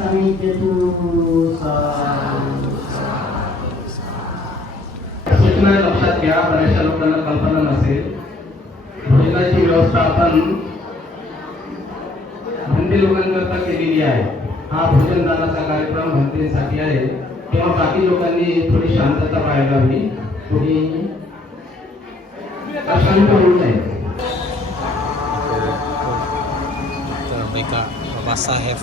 समित्यतु सूचना लक्षात घ्या. बऱ्याचशा लोकांना कल्पना नसेल. भोजनाची व्यवस्था आपण भंते लोकांकरता केलेली आहे. हा भोजनदानाचा कार्यक्रम भंतेसाठी आहे. तेव्हा बाकी लोकांनी थोडी शांतता पाहायला हवी. थोडी अशांत होऊ नये. Basahev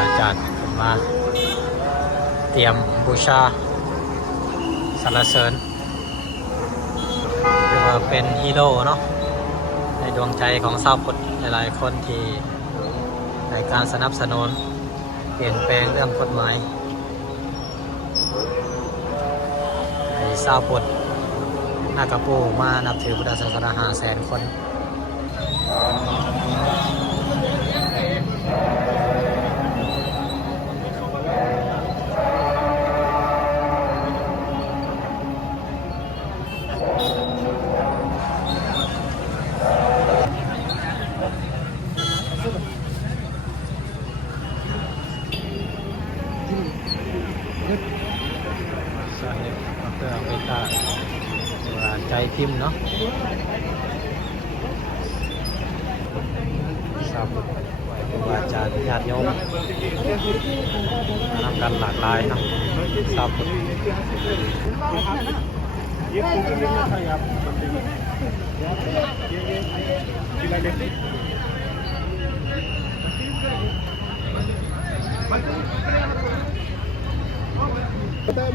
Ajan มาเตรียมบูชาสรรเสริญเรียกว่าเป็นฮีโร่เนาะในดวงใจของชาวพุทธหลายๆคนที่ในการสนับสนุนเปลี่ยนแปลงเรื่องกฎหมายให้ชาวพุทธนากาปูมานับถือพุทธศาสนา500,000 คนใจทิมเนาะชาวพุทธครูบาอาจารย์ญาติโยมนำกันหลากหลายเนาะชาวพุทธ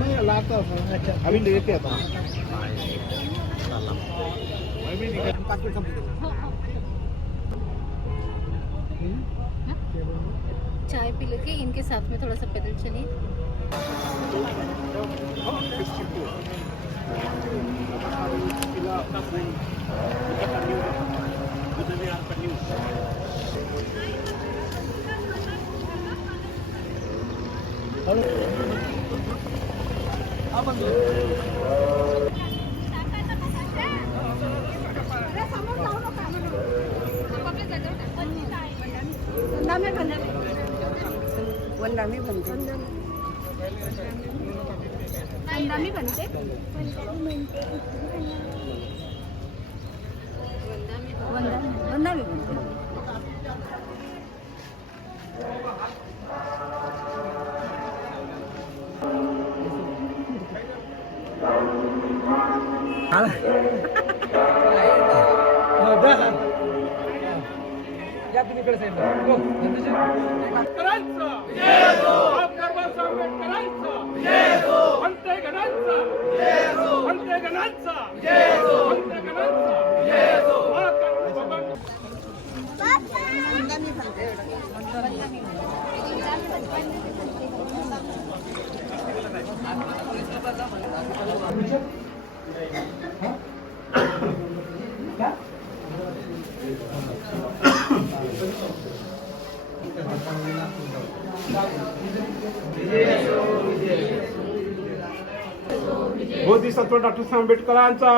मैं लाता हूँ अभी लेके आता हूँ चाय पी लेके इनके साथ में थोड़ा सा पैदल चलिए. वंदामी बनते वंदामी बनते वंदामी बनते या तुम्ही कडे साईड हो करायचं येतो बाबासाहेब आंबेडकरांचा येतो अंते गणांचा येतो अंते गणांचा येतो अंते गणांचा येतो बोधिसत्व डॉक्टर साहेब आंबेडकरांचा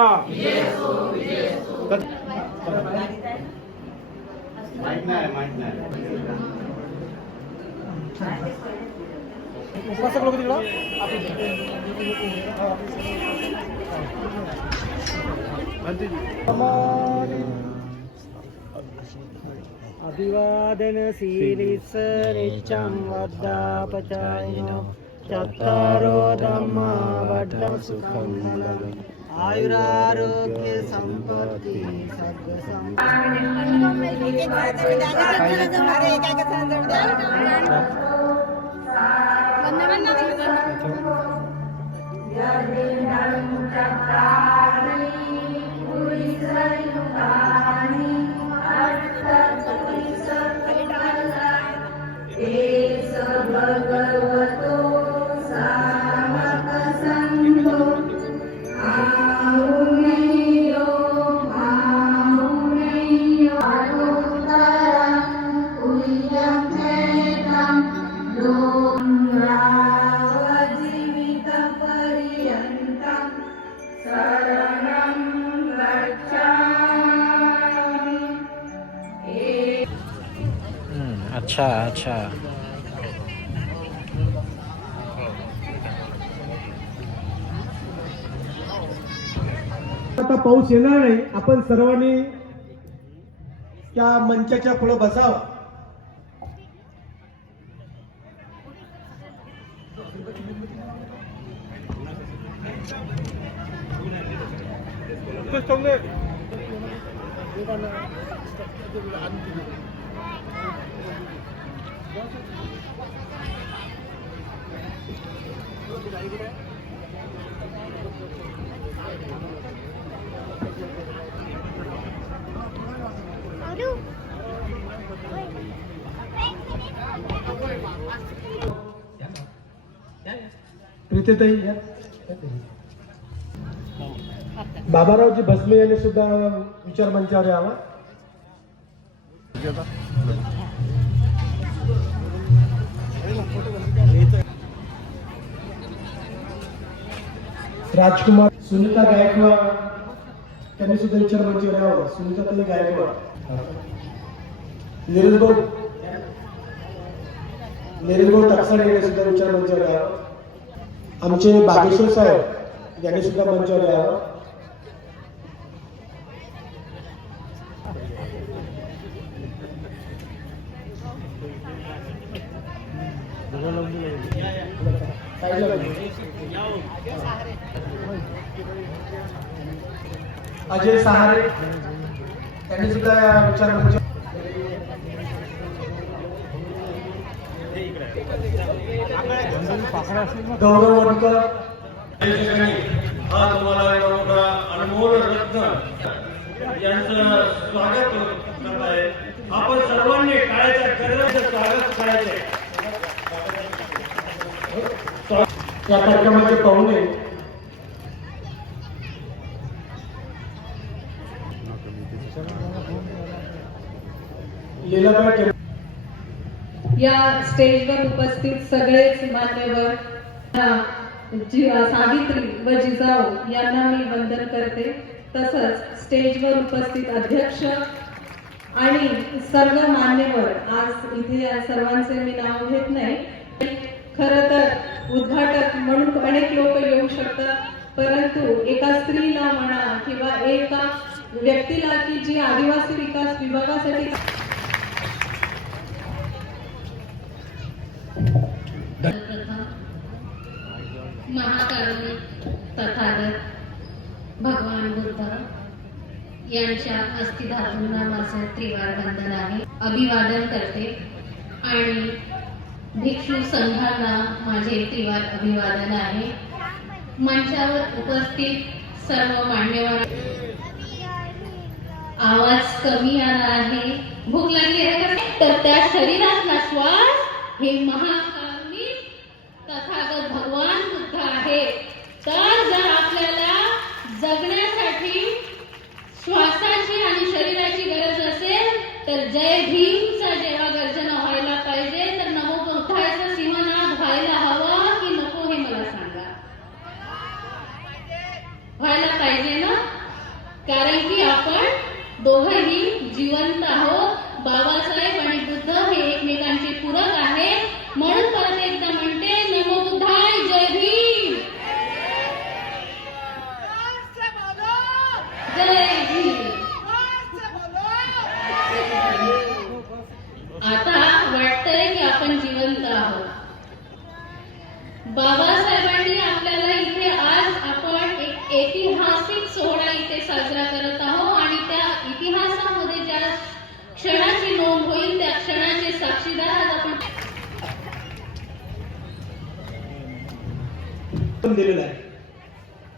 माहित नाही कसं लोक तिकडं अभिवादन शीलिस रिचं वद्दापचायिनो चत्तारो धम्मा वड्डं सुखं बलं आयुरारोग्य संपत्ति सर्व भगवतो सामक संतो आहुनेयो अनुत्तरं पुण्यं भेदं लोकावजीवितपर्यन्तं अच्छा अच्छा. आता पाऊस येणार नाही, आपण सर्वांनी त्या मंचाच्या पुढे बसावं. प्रीतीताई या. बाबारावजी भस्मे यांनी सुद्धा विचार मंचावर यावा. राजकुमार सुनीता गायकवाड त्यांनी सुद्धा विचार मंचावर यावं. सुनीता ताई गायकवाड. निरंजन टाकसाळे यांनी सुद्धा विचार मंचावर यावं. आमचे बागेश्वर साहेब यांनी सुद्धा मंचावर यावं. अजय सहारे त्यांनी सुद्धा विचार मंच. गौरव वडकर हा तुम्हाला एका मोठा अनमोल रत्न यांचं स्वागत करत आहे. आपण सर्वांनी टाळ्याच्या गजराचं स्वागत करायचंय. या कार्यक्रमाचे पाहुणे लीलाबाई. या स्टेजवर उपस्थित सगळेच मान्यवर, सावित्री व जिजाऊ यांना मी वंदन करते. तसंच स्टेजवर उपस्थित अध्यक्ष आणि सर्व मान्यवर, आज इथे या सर्वांचे मी नाव घेत नाही. खरं तर उद्घाटक म्हणून अनेक लोक येऊ शकतात, परंतु एका स्त्रीला म्हणा किंवा एका व्यक्तीला की जी आदिवासी विकास विभागासाठी महाकारुणिक तथागत भगवान बुद्ध यांच्या अस्थिधातूंना माझे त्रिवार वंदन आहे. अभिवादन करते आणि भिक्षू संघांना माझे त्रिवार अभिवादन आहे. मंचावर उपस्थित सर्व मान्यवर, आवाज कमी आला आहे, भूक लागली आहे तर त्या शरीरातला श्वास हे महाकारुणिक तथागत भगवान बुद्ध आहे. तर जर आपल्याला जगण्यासाठी श्वासाची आणि शरीराची गरज असेल तर जय भीमचा जेव्हा गर्जना व्हायला पाहिजे, तर नमो बुद्धायचा सिंहनाद व्हायला हवा की नको हे मला सांगा. व्हायला पाहिजे ना, कारण की आपण दोघंही जिवंत आहोत. बाबासाहेब आणि बुद्ध हे एकमेकांचे पूरक आहेत. म्हणून परत एकदा म्हणते, नमो बुद्धाय, जय भीम, जय भीम. आता वाटतंय की आपण जिवंत आहोत. बाबासाहेबांनी आपल्याला इथे आज आपण एक ऐतिहासिक सोहळा इथे साजरा करत आहोत आणि त्या इतिहासामध्ये ज्या क्षणाची नोंद होईल त्या क्षणाचे साक्षीदार आज आपण दिलेला आहे.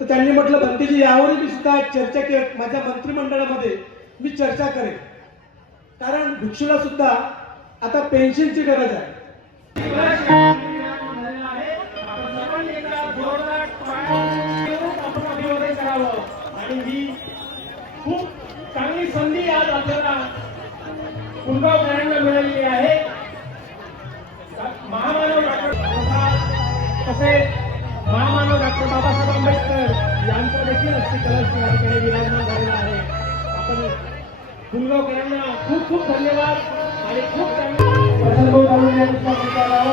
तर त्यांनी म्हटलं भंतेजी यावरही मी सुद्धा चर्चा केली. माझ्या मंत्रिमंडळामध्ये मी चर्चा करेन, कारण भिक्षूला सुद्धा आता पेन्शनची गरज आहे. आणि ही खूप चांगली संधी आज आपल्याला कुंभावकरांना मिळालेली आहे. महामानव डॉक्टर तसेच महामानव डॉक्टर बाबासाहेब आंबेडकर यांचा देखील अस्थिकलश या ठिकाणी विराजमान झालेला आहे. आपण कुंभावकरांना खूप खूप धन्यवाद आणि खूप चांगली अनुभव घालून या ठिकाणी त्याला